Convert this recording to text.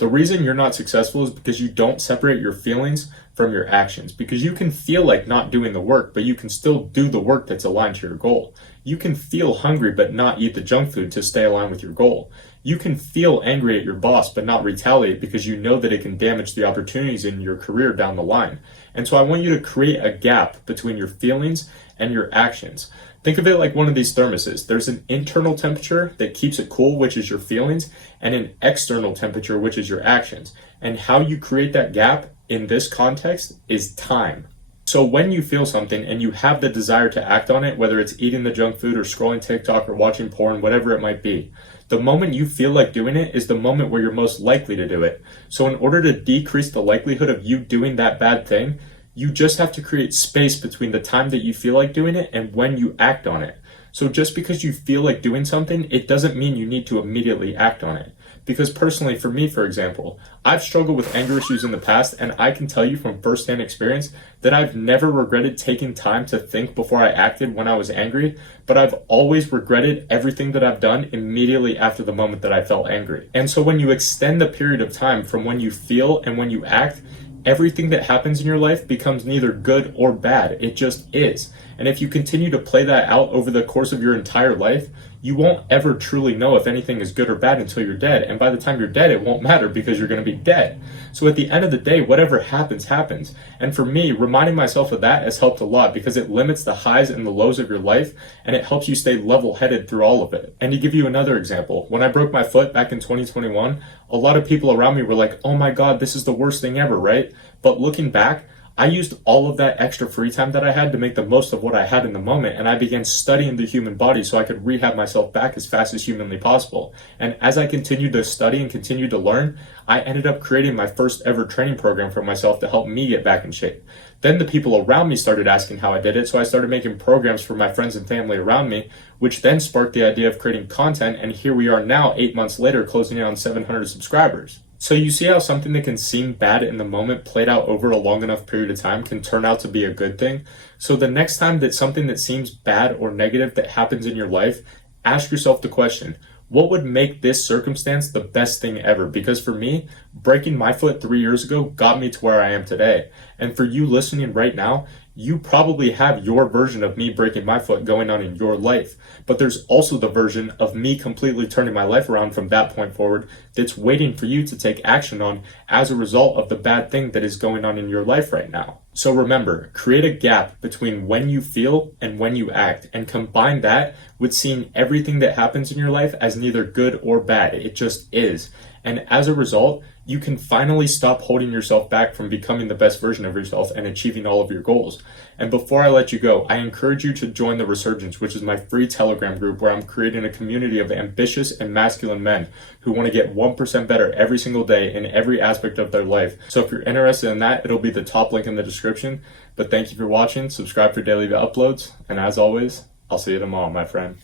The reason you're not successful is because you don't separate your feelings from your actions. Because you can feel like not doing the work, but you can still do the work that's aligned to your goal. You can feel hungry but not eat the junk food to stay aligned with your goal. You can feel angry at your boss but not retaliate because you know that it can damage the opportunities in your career down the line. And so I want you to create a gap between your feelings and your actions. Think of it like one of these thermoses. There's an internal temperature that keeps it cool, which is your feelings, and an external temperature, which is your actions. And how you create that gap in this context is time. So when you feel something and you have the desire to act on it, whether it's eating the junk food or scrolling TikTok or watching porn, whatever it might be, the moment you feel like doing it is the moment where you're most likely to do it. So in order to decrease the likelihood of you doing that bad thing, you just have to create space between the time that you feel like doing it and when you act on it. So just because you feel like doing something, it doesn't mean you need to immediately act on it. Because personally, for me, for example, I've struggled with anger issues in the past, and I can tell you from firsthand experience that I've never regretted taking time to think before I acted when I was angry, but I've always regretted everything that I've done immediately after the moment that I felt angry. And so when you extend the period of time from when you feel and when you act, everything that happens in your life becomes neither good or bad. It just is. And if you continue to play that out over the course of your entire life, you won't ever truly know if anything is good or bad until you're dead. And by the time you're dead, it won't matter because you're going to be dead. So at the end of the day, whatever happens, happens. And for me, reminding myself of that has helped a lot because it limits the highs and the lows of your life, and it helps you stay level-headed through all of it. And to give you another example, when I broke my foot back in 2021, a lot of people around me were like, oh my God, this is the worst thing ever, right? But looking back, I used all of that extra free time that I had to make the most of what I had in the moment, and I began studying the human body so I could rehab myself back as fast as humanly possible. And as I continued to study and continued to learn, I ended up creating my first ever training program for myself to help me get back in shape. Then the people around me started asking how I did it, so I started making programs for my friends and family around me, which then sparked the idea of creating content, and here we are now 8 months later closing in on 700 subscribers. So you see how something that can seem bad in the moment played out over a long enough period of time can turn out to be a good thing. So the next time that something that seems bad or negative that happens in your life, ask yourself the question, what would make this circumstance the best thing ever? Because for me, breaking my foot 3 years ago got me to where I am today. And for you listening right now, you probably have your version of me breaking my foot going on in your life. But there's also the version of me completely turning my life around from that point forward that's waiting for you to take action on as a result of the bad thing that is going on in your life right now. So remember, create a gap between when you feel and when you act, and combine that with seeing everything that happens in your life as neither good or bad. It just is. And as a result, you can finally stop holding yourself back from becoming the best version of yourself and achieving all of your goals. And before I let you go, I encourage you to join the Resurgence, which is my free Telegram group where I'm creating a community of ambitious and masculine men who want to get 1% better every single day in every aspect of their life. So if you're interested in that, it'll be the top link in the description. But thank you for watching, subscribe for daily uploads, and as always, I'll see you tomorrow, my friend.